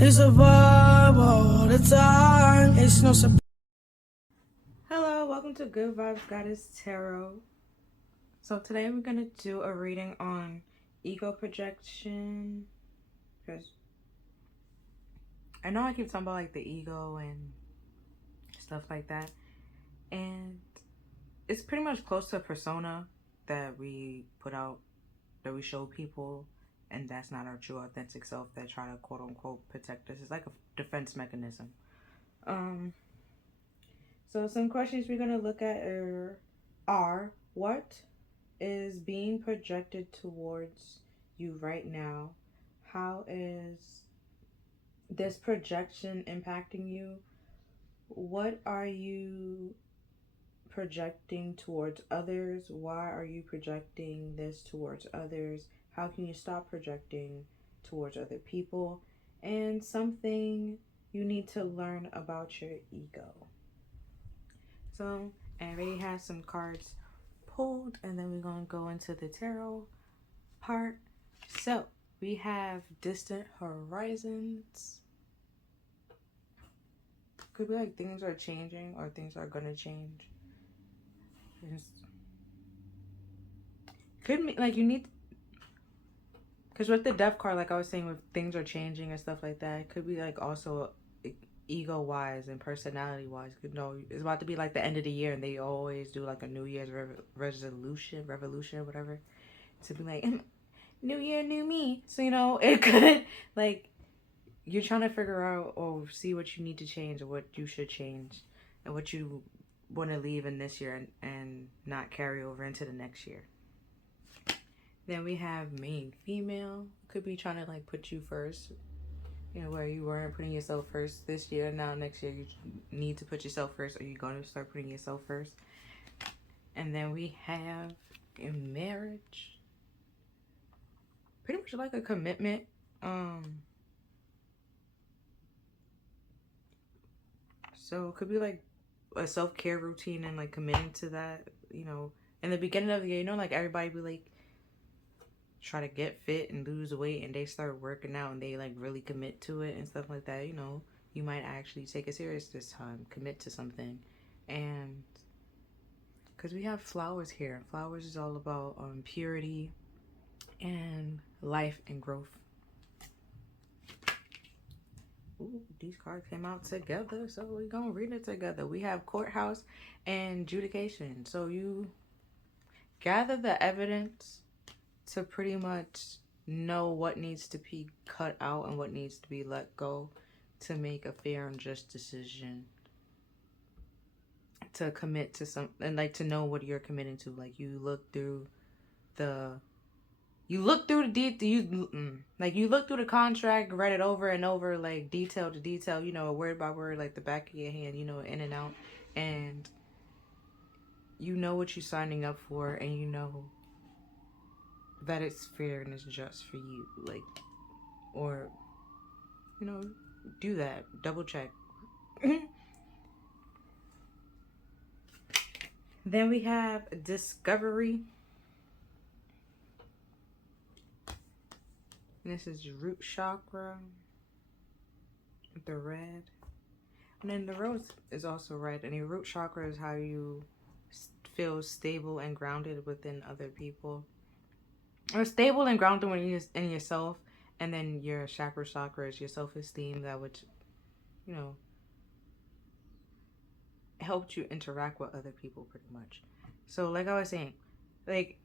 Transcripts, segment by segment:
It's a vibe all the time. It's no surprise. Hello, welcome to Good Vibes Goddess Tarot. So today we're gonna do a reading on ego projection. Because I know I keep talking about like the ego and stuff like that, and it's pretty much close to a persona that we put out, that we show people, and that's not our true authentic self that try to quote unquote protect us. It's like a defense mechanism. Um, so some questions we're gonna look at are what is being projected towards you right now? How is this projection impacting you? What are you projecting towards others? Why are you projecting this towards others? How can you stop projecting towards other people? And something you need to learn about your ego. So, I already have some cards pulled, and then we're going to go into the tarot part. So, we have distant horizons. Could be like things are changing or things are going to change. Could be like you need, because with the death card, like I was saying, with things are changing and stuff like that, it could be like also ego wise and personality wise. You know, it's about to be like the end of the year, and they always do like a New Year's revolution, whatever, to be like, new year, new me. So, you know, it could, like, you're trying to figure out or see what you need to change or what you should change and what you want to leave in this year and not carry over into the next year. Then we have main female. Could be trying to like put you first, you know, where you weren't putting yourself first this year. Now next year you need to put yourself first, or you're going to start putting yourself first. And then we have in marriage, pretty much like a commitment. So it could be like a self-care routine and like committing to that, you know. In the beginning of the year, you know, like everybody be like try to get fit and lose weight, and they start working out and they like really commit to it and stuff like that, you know. You might actually take it serious this time, commit to something. And because we have flowers here, flowers is all about purity and life and growth. Ooh, these cards came out together, so we're gonna read it together. We have courthouse and adjudication. So you gather the evidence to pretty much know what needs to be cut out and what needs to be let go to make a fair and just decision, to commit to some, and like to know what you're committing to. Like you look through the like you look through the contract, read it over and over, like detail to detail, you know, word by word, like the back of your hand, you know, in and out, and you know what you're signing up for, and you know that it's fair and it's just for you, like, or you know, do that, double check. Then we have discovery. And this is root chakra, the red. And then the rose is also red. And your root chakra is how you feel stable and grounded within other people. Or stable and grounded when you're in yourself. And then your chakra is your self-esteem, that would, you know, help you interact with other people pretty much. So like I was saying, like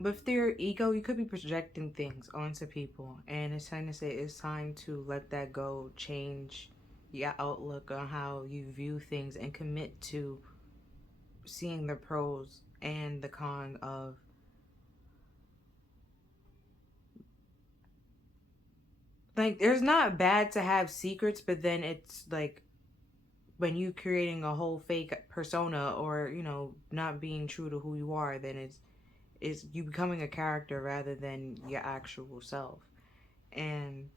with your ego, you could be projecting things onto people, and it's time to say it's time to let that go, change your outlook on how you view things, and commit to seeing the pros and the con of like there's not bad to have secrets, but then it's like when you creating a whole fake persona, or you know, not being true to who you are, then it's you becoming a character rather than your actual self. And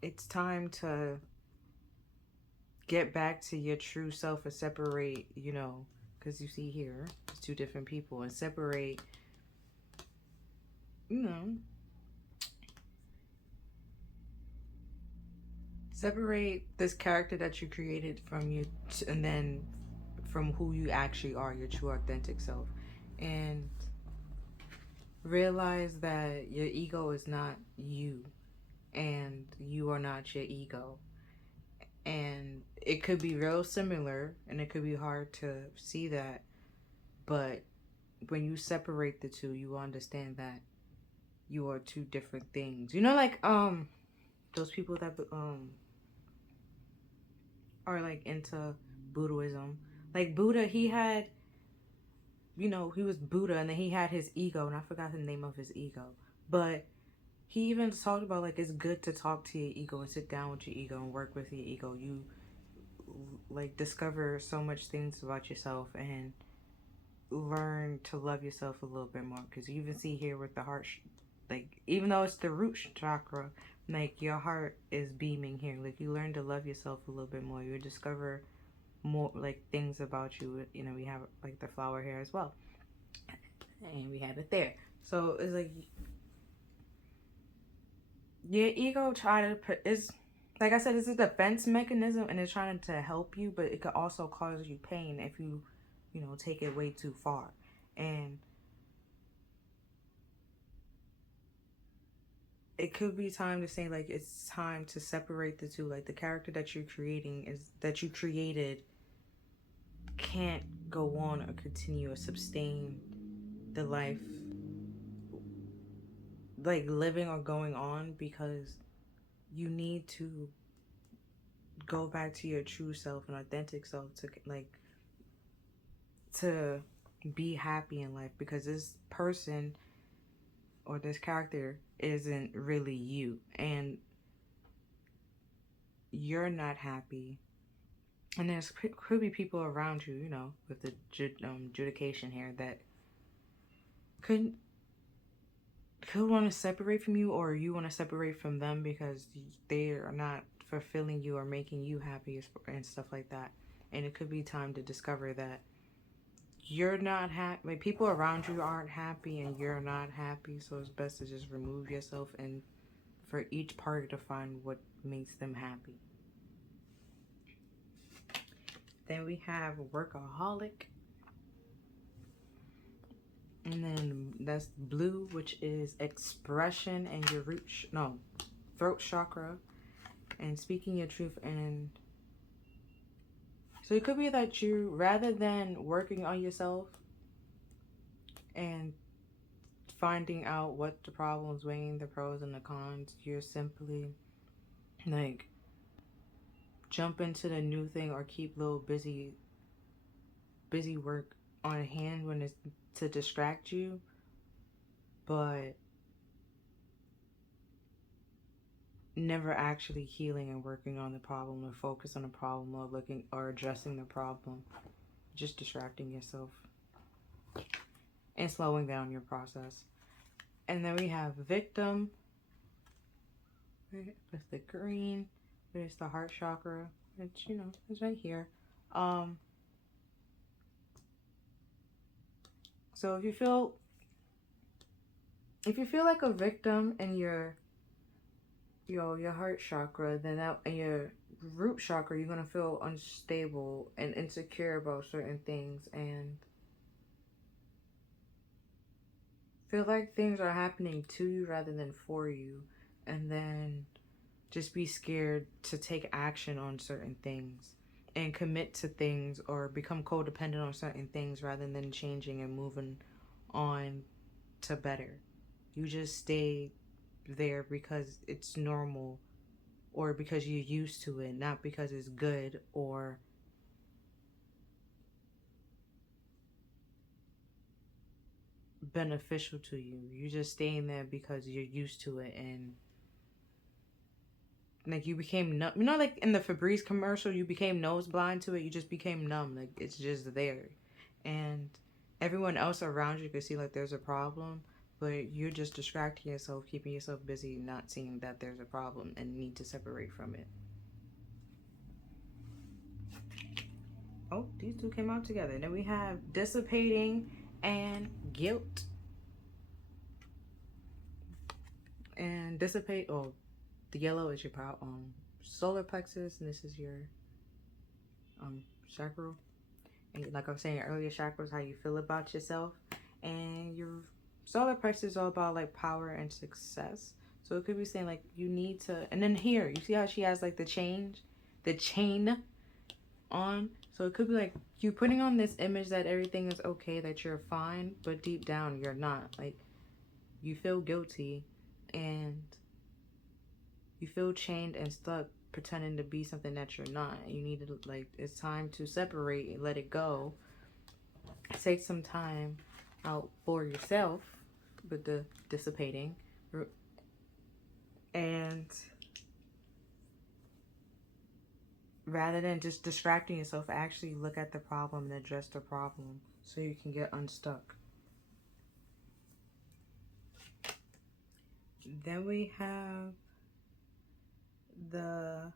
it's time to get back to your true self and separate, you know, because you see here, it's two different people, and separate, you know, Separate this character that you created from you, and then from who you actually are, your true authentic self, and realize that your ego is not you, and you are not your ego. And it could be real similar, and it could be hard to see that, but when you separate the two, you understand that you are two different things. You know, like those people that are like into Buddhism. Like Buddha, he had, you know, he was Buddha, and then he had his ego, and I forgot the name of his ego. But he even talked about like it's good to talk to your ego and sit down with your ego and work with your ego. You like discover so much things about yourself and learn to love yourself a little bit more, because you even see here with the heart, like even though it's the root chakra, like your heart is beaming here. Like you learn to love yourself a little bit more. You discover more like things about you. You know, we have like the flower here as well, and we have it there. So it's like your ego try to put is, like I said, it's a defense mechanism, and it's trying to help you, but it could also cause you pain if you know, take it way too far. And it could be time to say like it's time to separate the two. Like the character that you're creating is that you created can't go on or continue or sustain the life like living or going on, because you need to go back to your true self and authentic self to like to be happy in life, because this person or this character isn't really you, and you're not happy, and there's could be people around you, you know, with the judication here that could want to separate from you, or you want to separate from them because they are not fulfilling you or making you happy and stuff like that. And it could be time to discover that you're not happy, like people around you aren't happy and you're not happy, so it's best to just remove yourself and for each party to find what makes them happy. Then we have workaholic, and then that's blue, which is expression and your throat chakra and speaking your truth. And so it could be that you, rather than working on yourself and finding out what the problems, weighing the pros and the cons, you're simply like jump into the new thing or keep little busy work on hand when it's to distract you, but never actually healing and working on the problem or focus on the problem or looking or addressing the problem, just distracting yourself and slowing down your process. And then we have victim with the green, there's the heart chakra, which, you know, is right here. So if you feel like a victim in your heart chakra, then that in your root chakra, you're gonna feel unstable and insecure about certain things and feel like things are happening to you rather than for you, and then just be scared to take action on certain things and commit to things or become codependent on certain things rather than changing and moving on to better. You just stay there because it's normal or because you're used to it, not because it's good or beneficial to you. You're just staying there because you're used to it, and like you became numb. You know, like in the Febreze commercial, you became nose blind to it. You just became numb. Like it's just there, and everyone else around you could see like there's a problem, but you're just distracting yourself, keeping yourself busy, not seeing that there's a problem and need to separate from it. Oh, these two came out together. Then we have dissipating and guilt. And dissipate, oh, the yellow is your solar plexus, and this is your chakra. And like I was saying earlier, chakras, how you feel about yourself, and your solar plexus is all about like power and success. So it could be saying like you need to, and then here you see how she has like the chain on. So it could be like you putting on this image that everything is okay, that you're fine, but deep down you're not. Like you feel guilty and you feel chained and stuck pretending to be something that you're not. You need to, like, it's time to separate and let it go. Take some time out for yourself with the dissipating, and rather than just distracting yourself, actually look at the problem and address the problem so you can get unstuck. Then we have the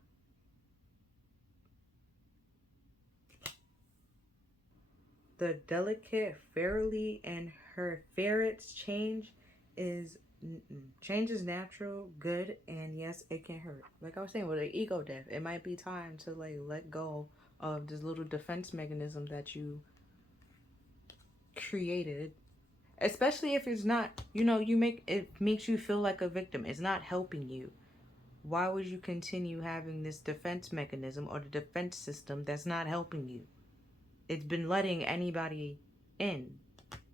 delicate fairy, and her ferret's change is natural, good, and yes, it can hurt. Like I was saying with the ego death, it might be time to like let go of this little defense mechanism that you created, especially if it's not, it makes you feel like a victim. It's not helping you. Why would you continue having this defense mechanism or the defense system that's not helping you? It's been letting anybody in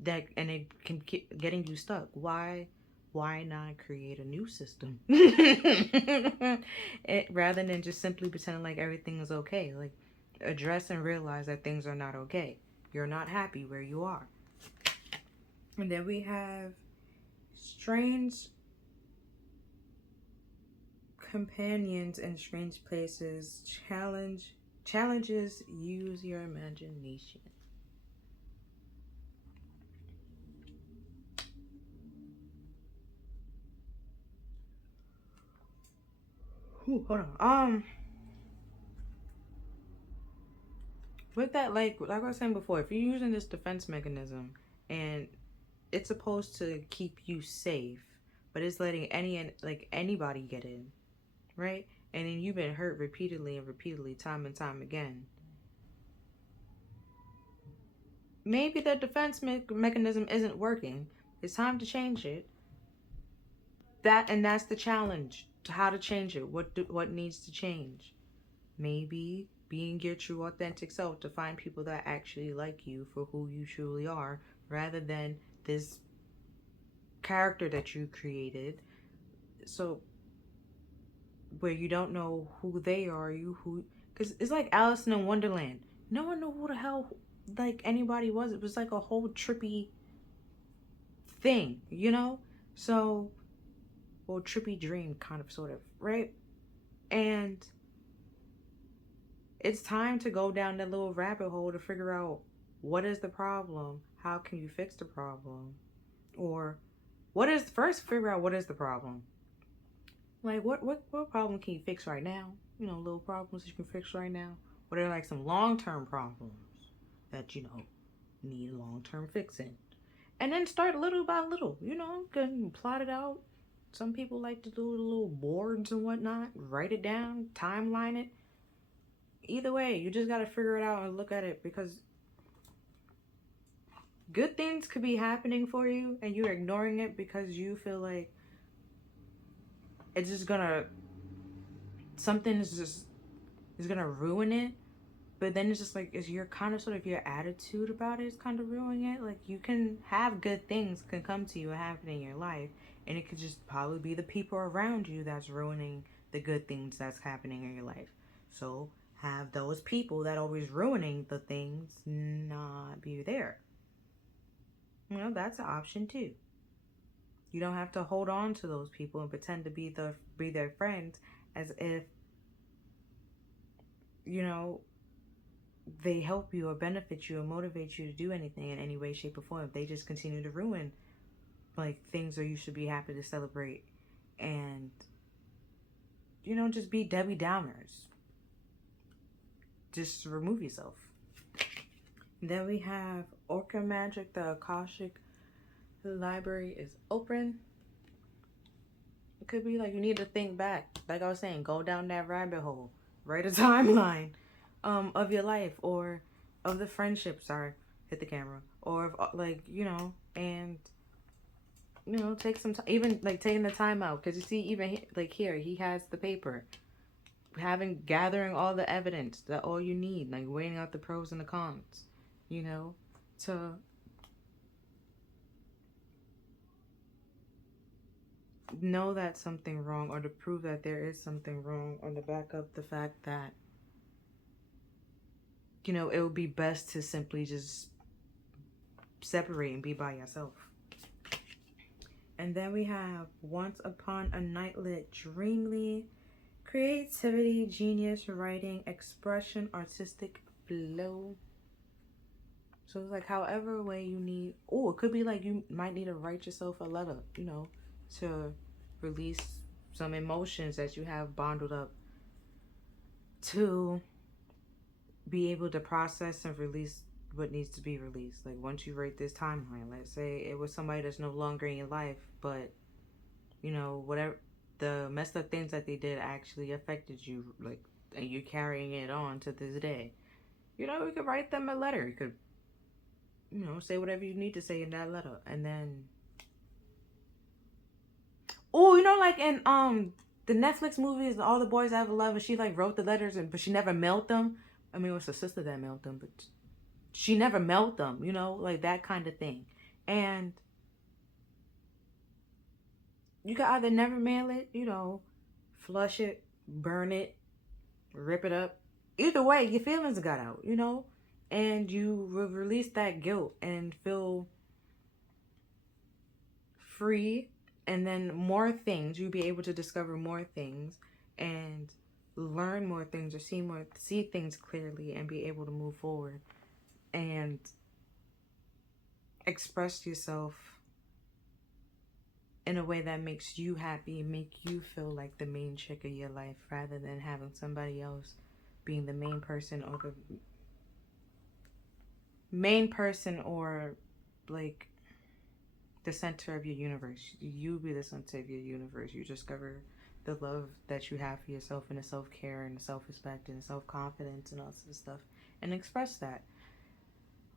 that, and it can keep getting you stuck. Why not create a new system? Rather than just simply pretending like everything is okay. Like, address and realize that things are not okay. You're not happy where you are. And then we have strange companions in strange places. Challenges, use your imagination. Ooh, hold on. With that, like I was saying before, if you're using this defense mechanism and it's supposed to keep you safe, but it's letting anybody get in, right? And then you've been hurt repeatedly, time and time again. Maybe the defense mechanism isn't working. It's time to change it. That's the challenge. How to change it. What needs to change? Maybe being your true authentic self, to find people that actually like you for who you truly are, rather than this character that you created. So where you don't know who they are, because it's like Alice in Wonderland. No one knew who the hell like anybody was. It was like a whole trippy thing, So, well, trippy dream, kind of, sort of, right? And it's time to go down that little rabbit hole to figure out what is the problem, how can you fix the problem, or figure out what is the problem. Like, what problem can you fix right now? Little problems you can fix right now. What are like some long-term problems that, need long-term fixing? And then start little by little, can plot it out. Some people like to do the little boards and whatnot, write it down, timeline it. Either way, you just got to figure it out and look at it, because good things could be happening for you and you're ignoring it because you feel like it's just something is gonna ruin it. But then it's just like, is your kind of sort of your attitude about it is kind of ruining it. Like, you can have good things can come to you and happen in your life, and it could just probably be the people around you that's ruining the good things that's happening in your life. So have those people that always ruining the things not be there. That's an option too. You don't have to hold on to those people and pretend to be their friends as if they help you or benefit you or motivate you to do anything in any way, shape, or form. They just continue to ruin like things that you should be happy to celebrate, and just be Debbie Downers. Just remove yourself. Then we have Orca Magic. The Akashic Library is open. could be like you need to think back. Like I was saying, go down that rabbit hole. Write a timeline of your life or of the friendship. Sorry, hit the camera. Or of, like, you know, and you know, take some time, even like taking the time out, because you see, even like here, he has the paper, gathering all the evidence that all you need, like weighing out the pros and the cons, you know, to know that something wrong, or to prove that there is something wrong, or to back up the fact that, you know, it would be best to simply just separate and be by yourself. And then we have once upon a nightlit dreamly, creativity, genius, writing, expression, artistic flow. So it's like however way you need. Oh, it could be like you might need to write yourself a letter, you know, to release some emotions that you have bondled up, to be able to process and release what needs to be released. Like once you write this timeline, let's say it was somebody that's no longer in your life, but you know, whatever the messed up things that they did actually affected you, like, and you're carrying it on to this day. You know, you could write them a letter. You could, you know, say whatever you need to say in that letter. And then, oh, you know, like in the Netflix movies, All the Boys I Ever Loved, and she like wrote the letters, but she never mailed them. I mean, it was her sister that mailed them, but she never mailed them, you know, like that kind of thing. And you could either never mail it, you know, flush it, burn it, rip it up. Either way, your feelings got out, you know, and you will release that guilt and feel free. And then more things, you'll be able to discover more things and learn more things, or see things clearly, and be able to move forward and express yourself in a way that makes you happy, make you feel like the main chick of your life, rather than having somebody else being the main person, or the main person, or like the center of your universe. You be the center of your universe. You discover the love that you have for yourself, and the self-care and the self-respect and the self-confidence and all this stuff, and express that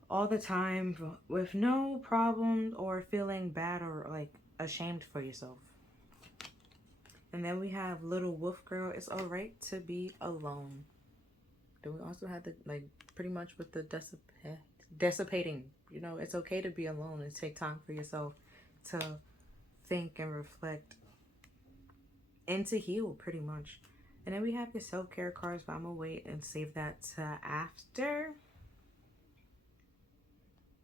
all the time with no problems or feeling bad or like ashamed for yourself. And then we have Little Wolf Girl. It's alright to be alone. Then we also have the, like, pretty much with the dissipating. You know, it's okay to be alone and take time for yourself to think and reflect and to heal, pretty much. And then we have your self-care cards, but I'm gonna wait and save that to after,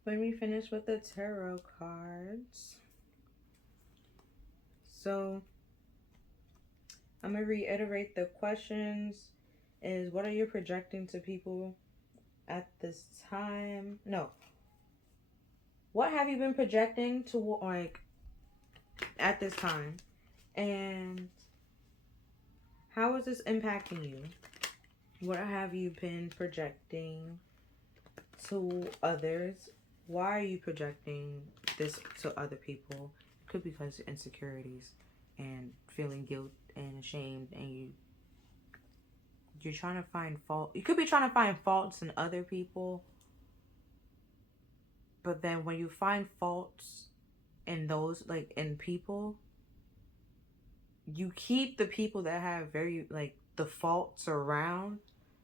when we finish with the tarot cards. So I'm gonna reiterate the questions. Is what are you projecting to people at this time? No. What have you been projecting to, like, at this time? And how is this impacting you? What have you been projecting to others? Why are you projecting this to other people? It could be because of insecurities and feeling guilt and ashamed, and you're trying to find fault. You could be trying to find faults in other people, but then when you find faults in those, like, in people, you keep the people that have very, like, the faults around,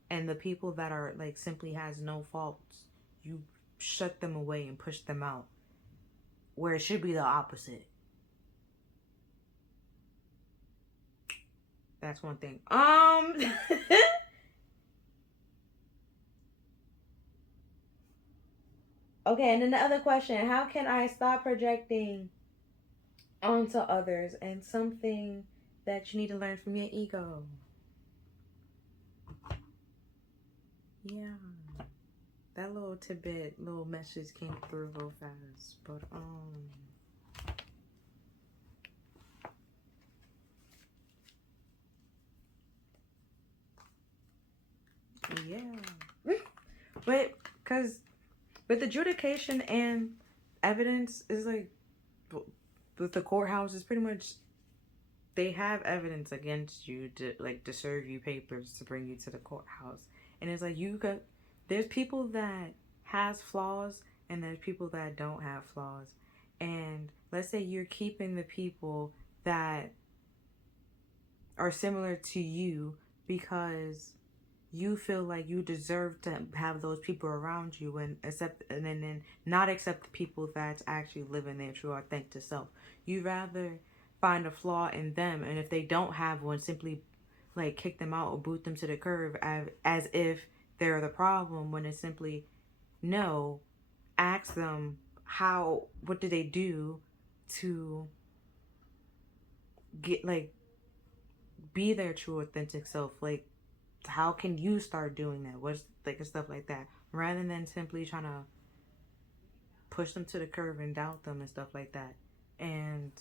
and the people that are, like, simply has no faults, you shut them away and push them out, where it should be the opposite. That's one thing. Okay, and then the other question, how can I stop projecting onto others, and something that you need to learn from your ego? Yeah. That little tidbit, little message came through real fast. But yeah. But because with adjudication and evidence is like, with the courthouse is pretty much, they have evidence against you to serve you papers to bring you to the courthouse. And it's like there's people that has flaws and there's people that don't have flaws. And let's say you're keeping the people that are similar to you because you feel like you deserve to have those people around you and then not accept the people that's actually living their true authentic self. You rather find a flaw in them, and if they don't have one, simply like kick them out or boot them to the curb as if they're the problem, when it's simply no. Ask them what do they do to get be their true authentic self. Like, how can you start doing that? What's like stuff like that, rather than simply trying to push them to the curb and doubt them and stuff like that, and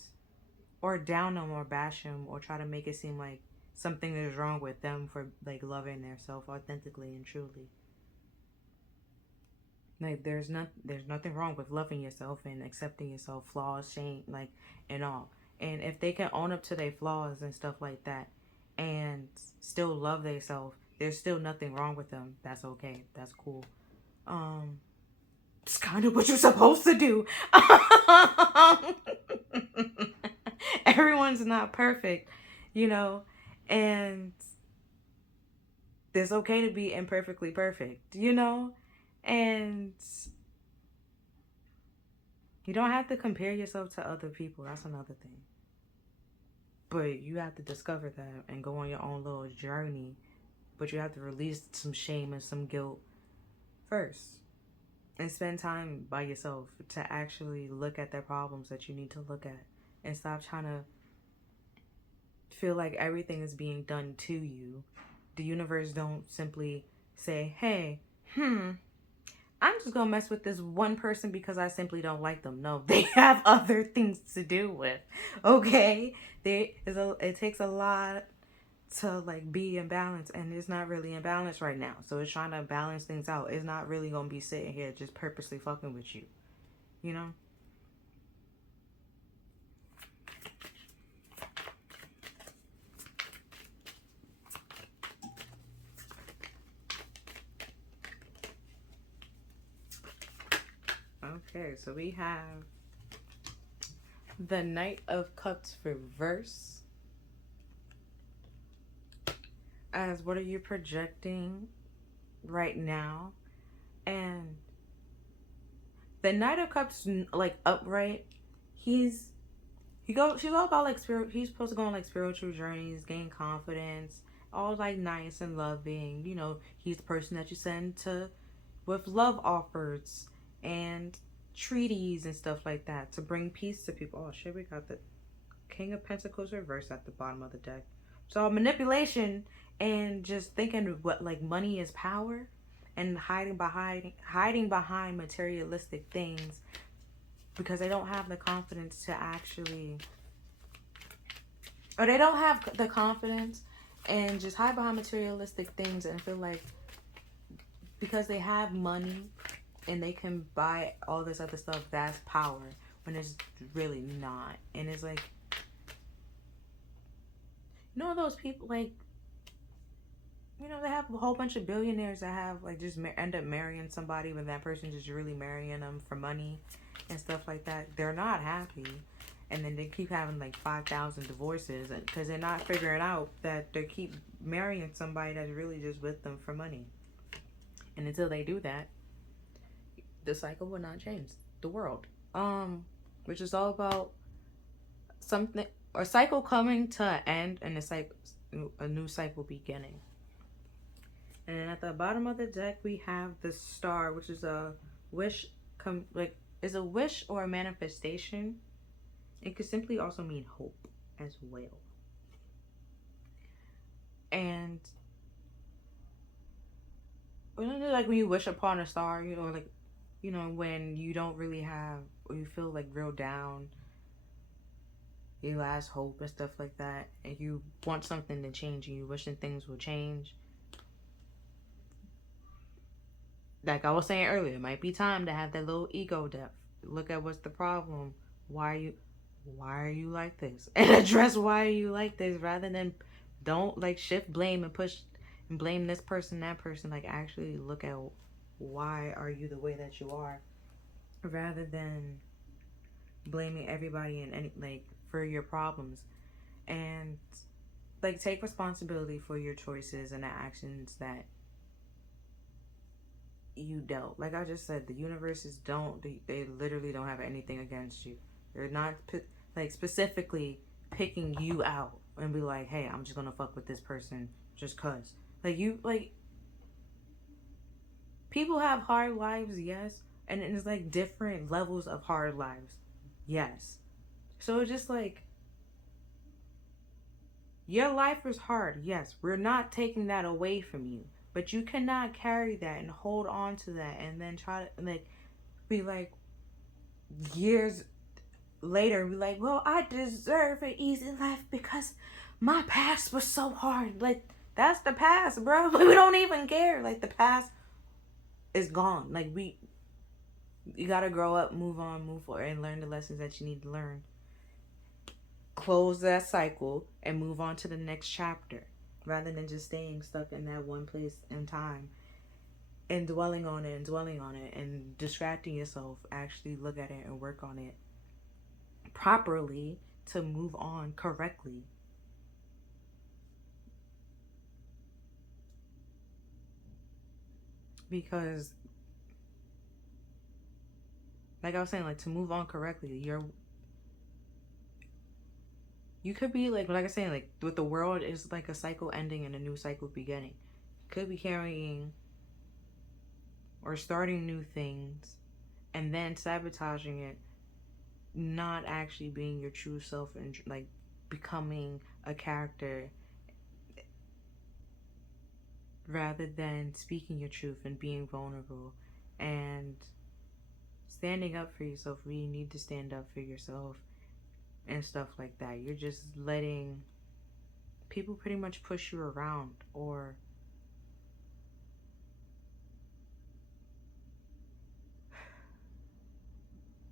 or down them or bash them or try to make it seem like something is wrong with them for like loving their self authentically and truly. Like there's nothing wrong with loving yourself and accepting yourself, flaws, shame, like, and all. And if they can own up to their flaws and stuff like that and still love themselves, there's still nothing wrong with them. That's okay. That's cool. It's kind of what you're supposed to do. Everyone's not perfect, and it's okay to be imperfectly perfect, and you don't have to compare yourself to other people. That's another thing. But you have to discover that and go on your own little journey. But you have to release some shame and some guilt first. And spend time by yourself to actually look at the problems that you need to look at. And stop trying to feel like everything is being done to you. The universe don't simply say, hey, I'm just gonna mess with this one person because I simply don't like them. No, they have other things to do with. Okay? It takes a lot to like be in balance, and it's not really in balance right now. So it's trying to balance things out. It's not really gonna be sitting here just purposely fucking with you. You know? Okay, so we have the Knight of Cups reverse. As what are you projecting right now? And the Knight of Cups, like upright, she's all about like he's supposed to go on like spiritual journeys, gain confidence, all like nice and loving. He's the person that you send to with love offers and treaties and stuff like that to bring peace to people. Oh shit, we got the King of Pentacles reversed at the bottom of the deck. So manipulation and just thinking what like money is power and hiding behind materialistic things because they don't have the confidence to actually, or they don't have the confidence and just hide behind materialistic things and feel like because they have money and they can buy all this other stuff, that's power, when it's really not. And it's like, those people, like, they have a whole bunch of billionaires that have like just end up marrying somebody when that person just really marrying them for money and stuff like that. They're not happy, and then they keep having like 5,000 divorces because they're not figuring out that they keep marrying somebody that's really just with them for money. And until they do that, the cycle will not change the world. Which is all about something, a cycle coming to an end and a new cycle beginning. And at the bottom of the deck, we have the Star, which is a wish, is a wish or a manifestation. It could simply also mean hope as well. And like when you wish upon a star, when you don't really have, or you feel like real down, you last hope and stuff like that, and you want something to change and you wishing things will change. Like I was saying earlier, it might be time to have that little ego death. Look at what's the problem. Why are you why are you like this? And address why are you like this, rather than don't like shift blame and push and blame this person, that person. Like actually look at why are you the way that you are, rather than blaming everybody and any like for your problems. And like take responsibility for your choices and the actions that you dealt. Like I just said, the universes don't they literally don't have anything against you. They're not like specifically picking you out and be like, hey, I'm just gonna fuck with this person just cause. Like you like people have hard lives, yes, and it's like different levels of hard lives, yes. So it's just like your life is hard, yes. We're not taking that away from you, but you cannot carry that and hold on to that and then try to like be like years later be like, well, I deserve an easy life because my past was so hard. Like that's the past, bro. We don't even care. Like the past is gone. Like you gotta grow up, move on, move forward, and learn the lessons that you need to learn. Close that cycle and move on to the next chapter, rather than just staying stuck in that one place in time and dwelling on it and dwelling on it and distracting yourself. Actually look at it and work on it properly to move on correctly. Because like I was saying, like to move on correctly, you could be like I was saying, like with the world is like a cycle ending and a new cycle beginning. You could be carrying or starting new things and then sabotaging it, not actually being your true self and like becoming a character, rather than speaking your truth and being vulnerable and standing up for yourself where you need to stand up for yourself and stuff like that. You're just letting people pretty much push you around, or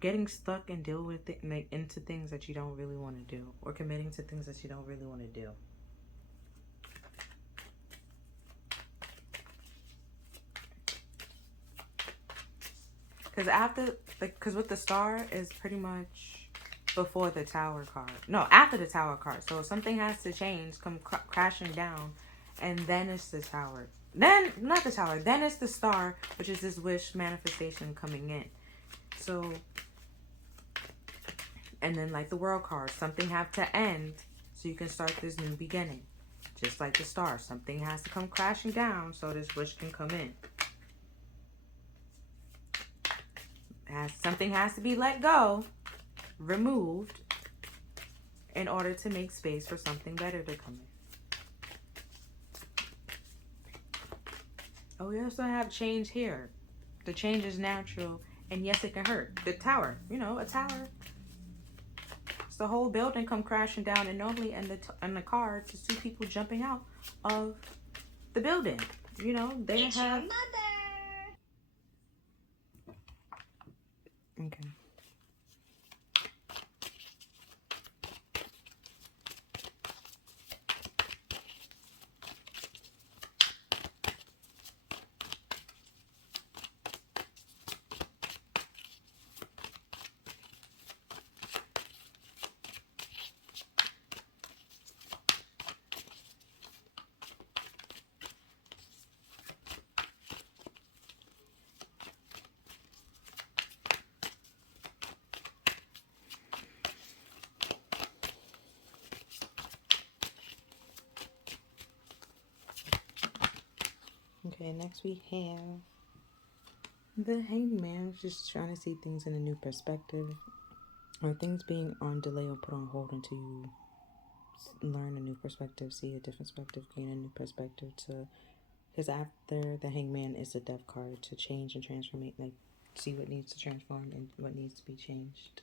getting stuck and deal with it like into things that you don't really want to do, or committing to things that you don't really want to do. Because after because with the star is pretty much before the tower card, no, after the tower card. So something has to change, come crashing down, and then it's the tower, then not the tower, then it's the star, which is this wish manifestation coming in. So and then like the world card, something have to end so you can start this new beginning. Just like the star, something has to come crashing down so this wish can come in. Something has to be let go, removed, in order to make space for something better to come in. Oh, we also have change here. The change is natural, and yes, it can hurt. The tower, a tower. It's the whole building come crashing down, and normally in the cards, it's two people jumping out of the building. They it's have. Your mother. Okay. Okay, next we have the hangman, just trying to see things in a new perspective, or things being on delay or put on hold until you learn a new perspective, see a different perspective, gain a new perspective. Because after the hangman is the death card, to change and transform, like see what needs to transform and what needs to be changed.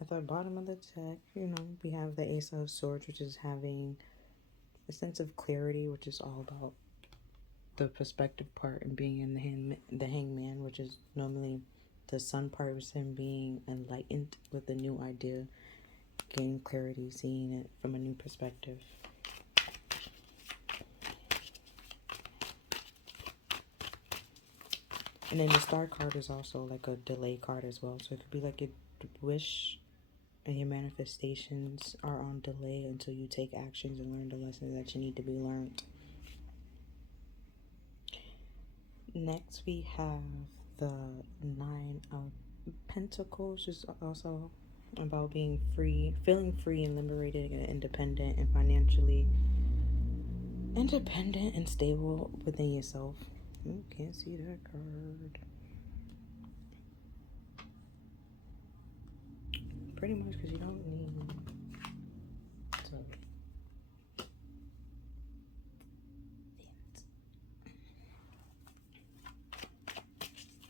At the bottom of the deck, we have the Ace of Swords, which is having a sense of clarity, which is all about the perspective part, and being in the hangman, which is normally the sun person being enlightened with a new idea, gaining clarity, seeing it from a new perspective. And then the star card is also like a delay card as well. So it could be like your wish and your manifestations are on delay until you take actions and learn the lessons that you need to be learned. Next we have the Nine of Pentacles, which is also about being free, feeling free and liberated and independent and financially independent and stable within yourself. Ooh, can't see that card. Pretty much because you don't need to.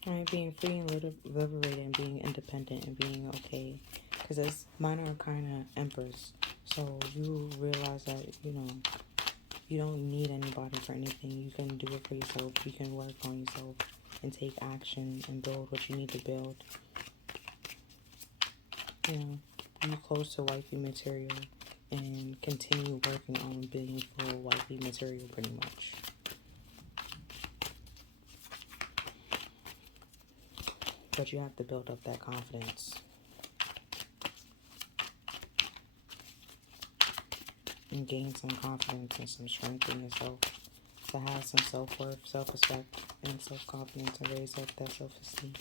Alright, being free and liberated and being independent and being okay. Because it's minor arcana empress. So you realize that, you don't need anybody for anything. You can do it for yourself. You can work on yourself and take action and build what you need to build. Be close to wifey material and continue working on being full wifey material pretty much. But you have to build up that confidence. And gain some confidence and some strength in yourself to have some self-worth, self-respect, and self-confidence and raise up that self-esteem.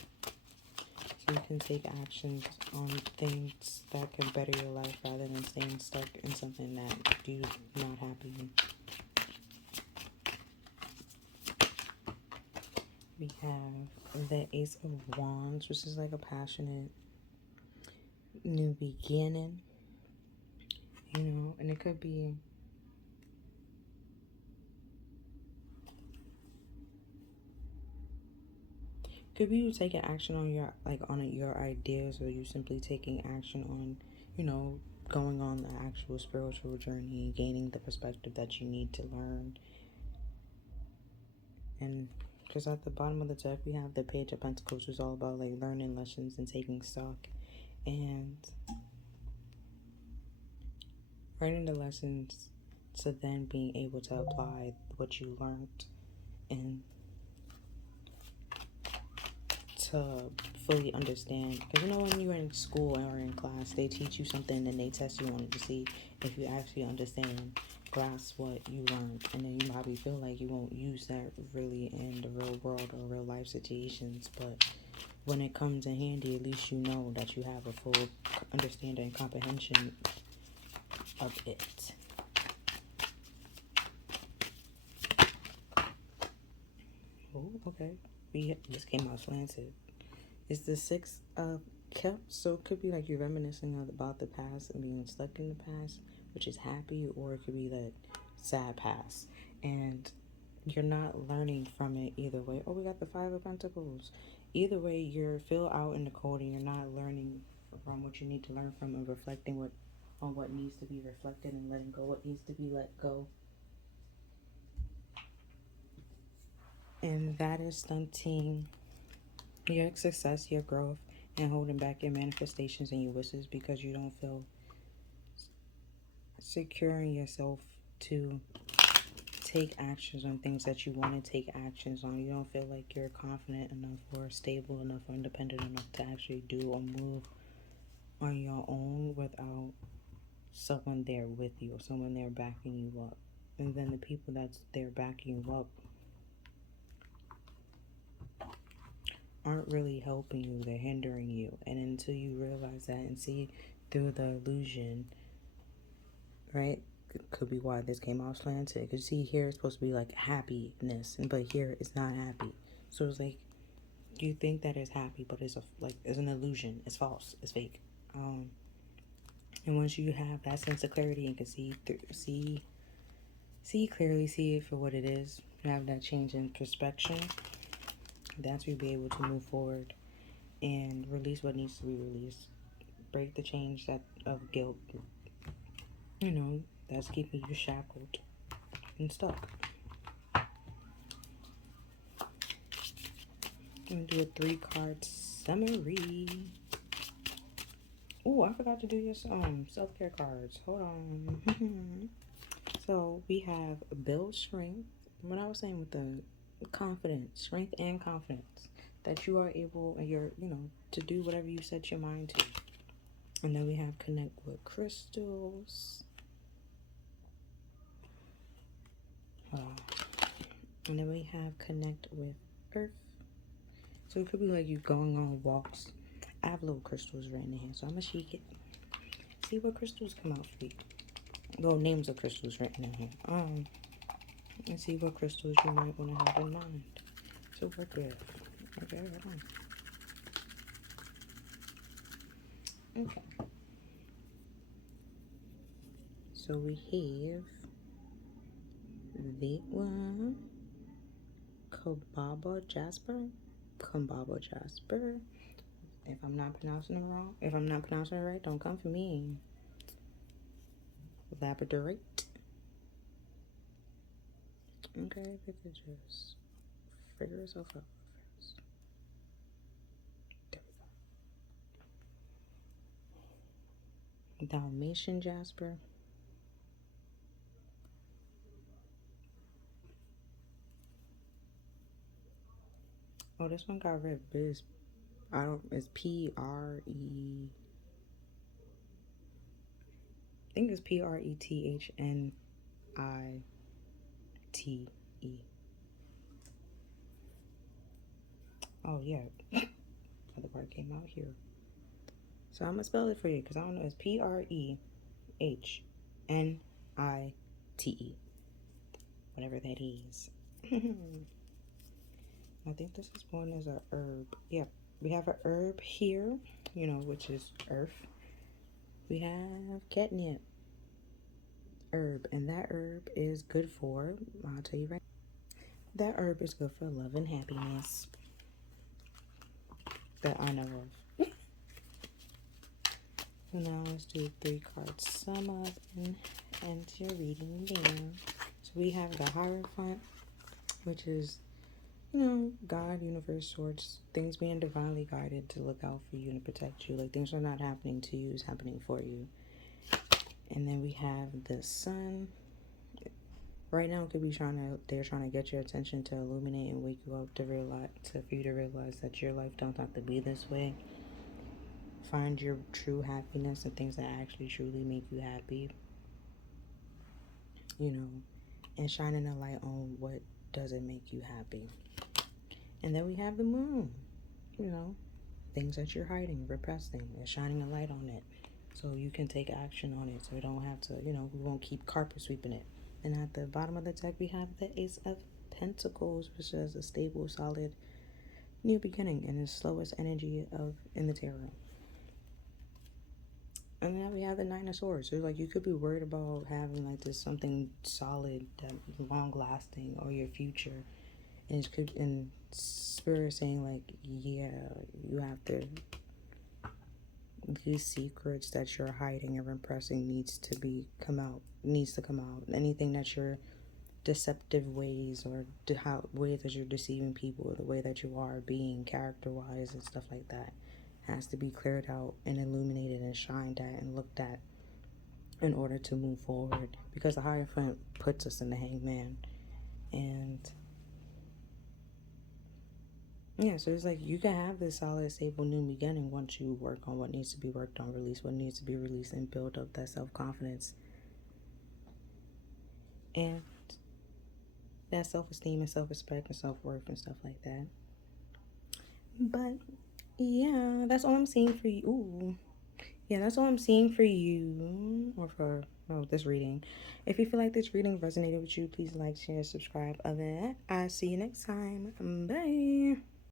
So you can take actions on things that can better your life rather than staying stuck in something that you're not happy in. We have the Ace of Wands, which is like a passionate new beginning. And it could be you taking action on your your ideas, or you simply taking action on, going on the actual spiritual journey and gaining the perspective that you need to learn. And because at the bottom of the deck we have the Page of Pentacles, which is all about like learning lessons and taking stock and learning the lessons to then being able to apply what you learned and to fully understand. Because when you're in school or in class, they teach you something and they test you on it to see if you actually understand, grasp what you learned. And then you probably feel like you won't use that really in the real world or real life situations, but when it comes in handy, at least you know that you have a full understanding and comprehension of it. Oh, okay. This came out slanted. It's the Six of Cups, so it could be like you're reminiscing about the past and being stuck in the past, which is happy, or it could be that sad past, and you're not learning from it either way. Oh, we got the Five of Pentacles. Either way, you're still out in the cold and you're not learning from what you need to learn from and reflecting on what needs to be reflected and letting go what needs to be let go. And that is stunting your success, your growth, and holding back your manifestations and your wishes because you don't feel secure in yourself to take actions on things that you want to take actions on. You don't feel like you're confident enough or stable enough or independent enough to actually do or move on your own without someone there with you or someone there backing you up. And then the people that's there backing you up aren't really helping you, they're hindering you. And until you realize that and see through the illusion, right? Could be why this came out slanted. Because see, here it's supposed to be like happiness, but here it's not happy. So it's like you think that it's happy, but it's an illusion. It's false. It's fake. And once you have that sense of clarity and can see clearly, see it for what it is, have that change in perspective, that's when you'll be able to move forward and release what needs to be released. Break the chains of guilt, that's keeping you shackled and stuck. I'm going to do a 3-card summary. Oh, I forgot to do your self-care cards. Hold on. So we have build strength. What I was saying with the confidence, strength and confidence, that you are able and you're, to do whatever you set your mind to. And then we have connect with crystals. And then we have connect with earth. So it could be like you going on walks. I have little crystals written in here, so I'm gonna shake it. See what crystals come out for you. Well, names of crystals written in here. And see what crystals you might want to have in mind. So work with. Okay, hold on. Okay. So we have that one. Kambaba Jasper. If I'm not pronouncing it wrong, if I'm not pronouncing it right, don't come for me. Labradorite. Okay, if you could just figure yourself out first. There we go. Dalmatian Jasper. Oh, this one got red. It's P-R-E. I think it's Prethnite. Oh, yeah. Other part came out here. So I'm going to spell it for you because I don't know. It's Prehните. Whatever that is. I think this is one as a herb. Yeah, we have a herb here, which is earth. We have catnip herb, and that herb is good for, I'll tell you right, that herb is good for love and happiness that I know of. So now let's do 3 cards sum up and your reading down. So we have the Hierophant, which is, God, universe, swords, things being divinely guided to look out for you and protect you. Like things are not happening to you, it's happening for you. And then we have the Sun. Right now, it could be they're trying to get your attention to illuminate and wake you up for you to realize that your life don't have to be this way. Find your true happiness and things that actually truly make you happy. And shining a light on what doesn't make you happy. And then we have the Moon. Things that you're hiding, repressing, and shining a light on it. So you can take action on it. So you don't have to, we won't keep carpet sweeping it. And at the bottom of the deck, we have the Ace of Pentacles, which is a stable, solid, new beginning and the slowest energy in the tarot. And then we have the Nine of Swords. So like you could be worried about having like this something solid, long lasting, or your future. And Spirit saying like, yeah, you have to, these secrets that you're hiding and repressing needs to come out. Anything that your deceptive ways or ways that you're deceiving people, or the way that you are being character-wise and stuff like that, has to be cleared out and illuminated and shined at and looked at in order to move forward. Because the Hierophant puts us in the Hangman. And yeah, so it's like you can have this solid, stable new beginning once you work on what needs to be worked on, release what needs to be released, and build up that self-confidence and that self-esteem and self-respect and self-worth and stuff like that. But yeah, that's all I'm seeing for you. Ooh. Yeah, that's all I'm seeing for you, or for this reading. If you feel like this reading resonated with you, please like, share, subscribe. Other than that, I'll see you next time. Bye.